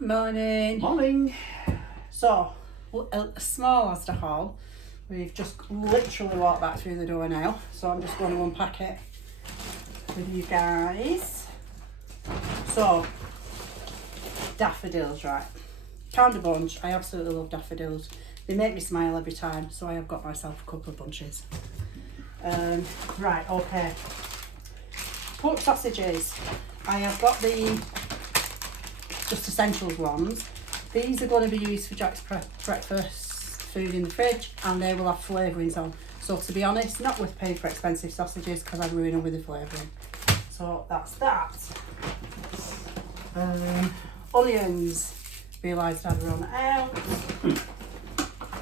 Morning. Morning. So, a small Asda haul. We've just literally walked back through the door now, so I'm just going to unpack it with you guys. So, daffodils, right? Found a bunch. I absolutely love daffodils. They make me smile every time, so I have got myself a couple of bunches. Right, okay. Pork sausages. I have got the just essentials ones. These are going to be used for Jack's breakfast food in the fridge, and they will have flavourings on. So to be honest, not worth paying for expensive sausages because I ruin them with the flavouring. So that's that. Onions. Realised I'd run out.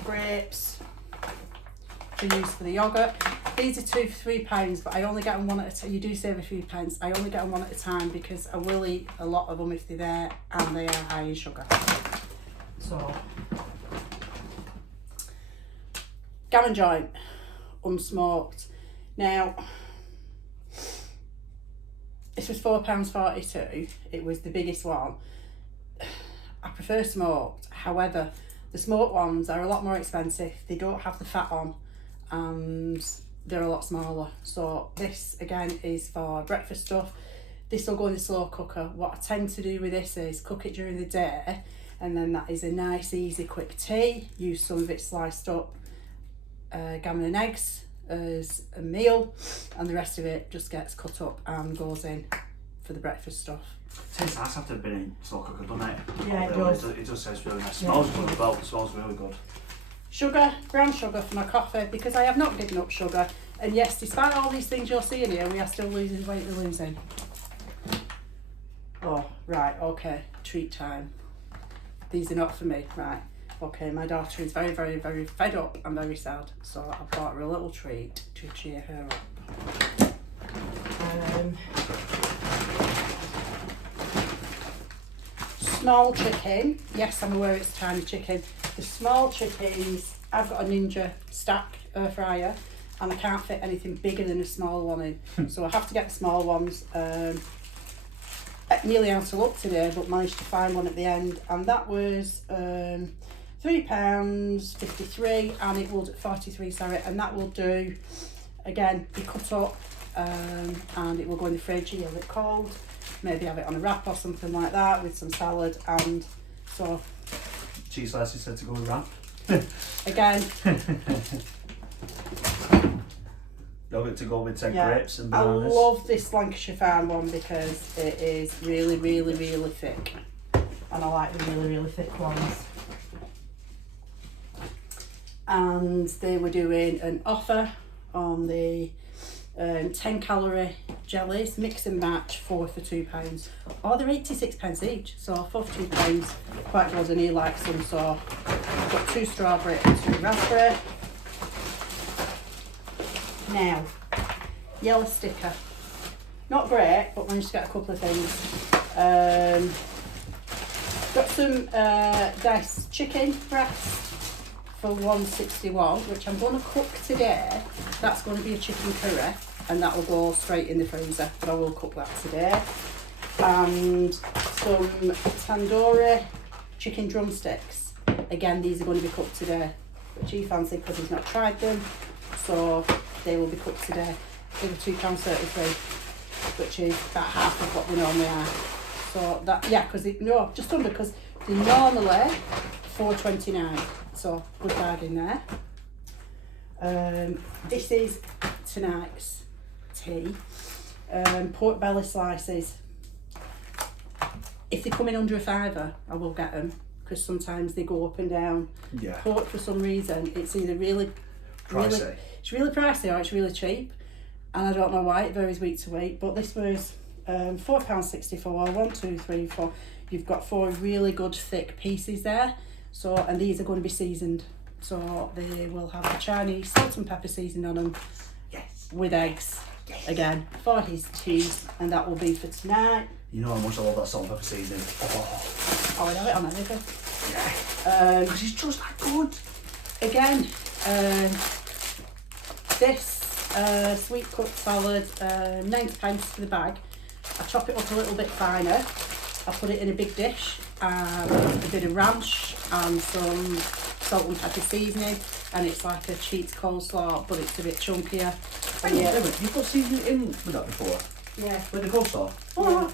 Grapes to use for the yoghurt. These are £2 for £3, but I only get them one at a time. You do save a few pence. I only get them one at a time because I will eat a lot of them if they're there and they are high in sugar. So, gammon joint, unsmoked. Now, this was £4.42. It was the biggest one. I prefer smoked. However, the smoked ones are a lot more expensive. They don't have the fat on and they're a lot smaller. So this again is for breakfast stuff. This will go in the slow cooker. What I tend to do with this is cook it during the day, and then that is a nice easy quick tea. Use some of it sliced up, gammon and eggs as a meal, and the rest of it just gets cut up and goes in for the breakfast stuff. It tastes nice after being in slow cooker, doesn't it? Yeah, it does. It does taste really nice. It smells good as well. It smells really good. Sugar, brown sugar for my coffee, because I have not given up sugar. And yes, despite all these things you're seeing here, we are still losing weight we're losing. Oh, right, okay, treat time. These are not for me, right. Okay, my daughter is very, very, very fed up and very sad, so I bought her a little treat to cheer her up. Small chicken. Yes, I'm aware it's tiny chicken. The small chickens, I've got a Ninja stack air fryer and I can't fit anything bigger than a small one in. So I have to get the small ones. Nearly out of luck today, but managed to find one at the end, and that was £3.53, and it will 43, sorry, and that will do. Again, be cut up, and it will go in the fridge. You'll get cold. Maybe have it on a wrap or something like that with some salad, and so. Cheese slices said to go with wrap. Again. Yogurt to go with grapes and I bananas. love this Lancashire Farm one because it is really, really, really thick, and I like the really, really thick ones. And they were doing an offer on the 10 calorie jellies, mix and match, 4 for £2. Oh, they're 86p each, so 4 for £2, quite good, and he likes them. So I've got 2 strawberry and 2 raspberry. Now, yellow sticker. Not great, but managed to get a couple of things. Got some diced chicken breast for £1.61, which I'm going to cook today. That's going to be a chicken curry, and that will go straight in the freezer, but I will cook that today. And some tandoori chicken drumsticks. Again, these are going to be cooked today, which he fancied because he's not tried them, so they will be cooked today. They were £2.33, which is about half of what they normally are. So that, yeah, because no, just under, because they're normally £4.29. So good bargain there. This is tonight's tea. Pork belly slices. If they come in under a £5, I will get them, because sometimes they go up and down. Yeah. Pork, for some reason, it's either really Pricey. It's really pricey or it's really cheap, and I don't know why. It varies week to week, but this was £4.64. 1, 2, 3, 4. You've got 4 really good thick pieces there. So, and these are going to be seasoned, so they will have the Chinese salt and pepper seasoning on them. Yes. With eggs. Yes. Again, for his cheese, and that will be for tonight. You know how much I love that salt and pepper seasoning. Oh, I have it on everything. Yeah. Because it's just that good. Again, this sweet cooked salad, 90p for the bag. I chop it up a little bit finer, I put it in a big dish, a bit of ranch and some salt and pepper seasoning, and it's like a cheats coleslaw, but it's a bit chunkier. Hang on, you put seasoning in with that before? Yeah. With the coleslaw? Yeah.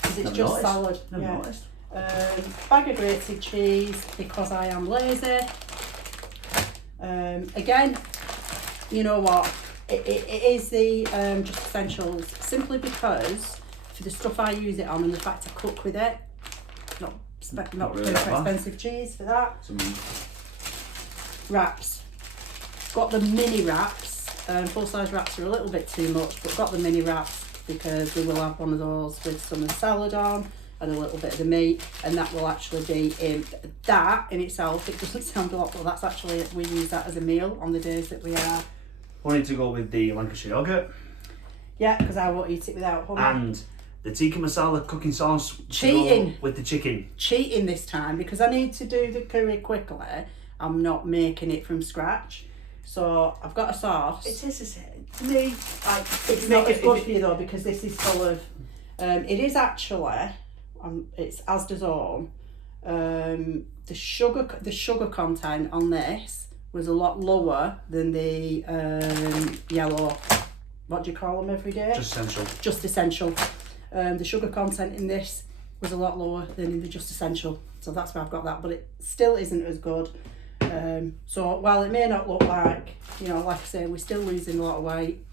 Because it's just salad. Never noticed. Bag of grated cheese because I am lazy. Again, you know what? It is the just essentials, simply because for the stuff I use it on and the fact I cook with it, not really super expensive cheese for that. Wraps. Got the mini wraps. Full size wraps are a little bit too much, but got the mini wraps because we will have one of those with some salad on and a little bit of the meat, and that will actually be in that in itself. It doesn't sound a lot, but that's actually, we use that as a meal on the days that we are. Wanted to go with the Lancashire yogurt. Yeah, because I won't eat it without honey. And the tikka masala cooking sauce. Cheating. With the chicken. Cheating this time because I need to do the curry quickly. I'm not making it from scratch. So I've got a sauce. It is, to me, It's not as good for you though, because this is full of, it is actually, it's Asda's own. The sugar content on this was a lot lower than the yellow, what do you call them every day? Just essential. Just essential. The sugar content in this was a lot lower than in the just essential. So that's why I've got that, but it still isn't as good. So while it may not look like, you know, like I say, we're still losing a lot of weight,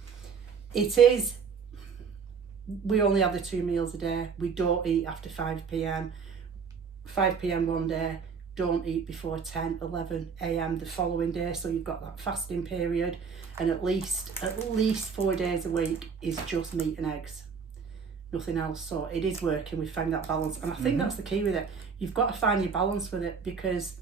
it is, we only have the 2 meals a day. We don't eat after 5 p.m. 5 p.m. one day, don't eat before 10, 11 a.m. the following day. So you've got that fasting period, and at least 4 days a week is just meat and eggs. Nothing else. So it is working. We found that balance, and I think that's the key with it. You've got to find your balance with it, because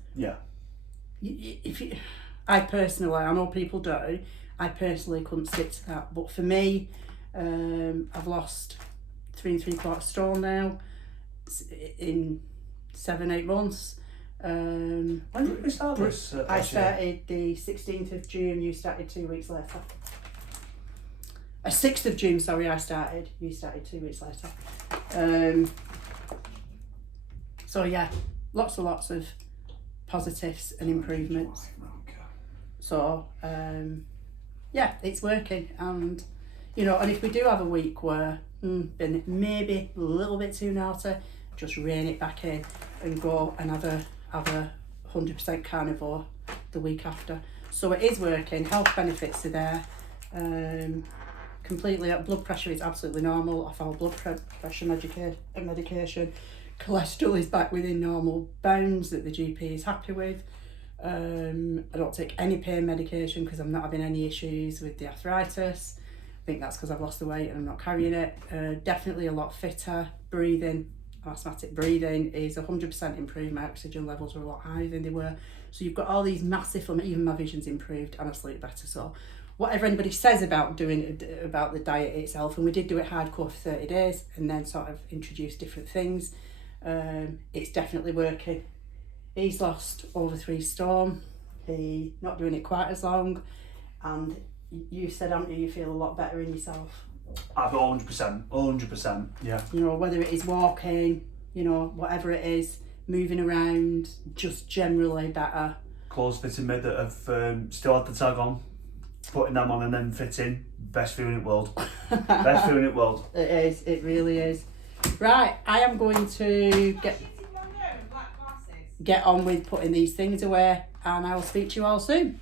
I personally, I know people do, I personally couldn't stick to that, but for me, I've lost 3 3/4 stone now in 7-8 months. When did we start this? I started the 16th of June, you started 2 weeks later. 6th of June, sorry, I started, you started 2 weeks later. So yeah, lots of positives and improvements. So yeah, it's working, and you know, and if we do have a week where been maybe a little bit too naughty, just rein it back in and go and have a 100% carnivore the week after. So it is working. Health benefits are there. Completely. Blood pressure is absolutely normal off our blood pressure medication. Cholesterol is back within normal bounds that the GP is happy with. I don't take any pain medication because I'm not having any issues with the arthritis. I think that's because I've lost the weight and I'm not carrying it. Definitely a lot fitter. Breathing, asthmatic breathing is 100% improved. My oxygen levels are a lot higher than they were. So you've got all these massive, even my vision's improved and I sleep better. So whatever anybody says about about the diet itself, and we did do it hardcore for 30 days and then sort of introduce different things, it's definitely working. He's lost over 3 stone. He's not doing it quite as long, and you said, haven't you feel a lot better in yourself? I've 100%, yeah. You know, whether it is walking, you know, whatever it is, moving around, just generally better. Clothes fitting me that have still had the tag on, putting them on and then fitting, best feeling in the world. Best feeling in the world. It is, it really is. Right, I am going to get on with putting these things away, and I will speak to you all soon.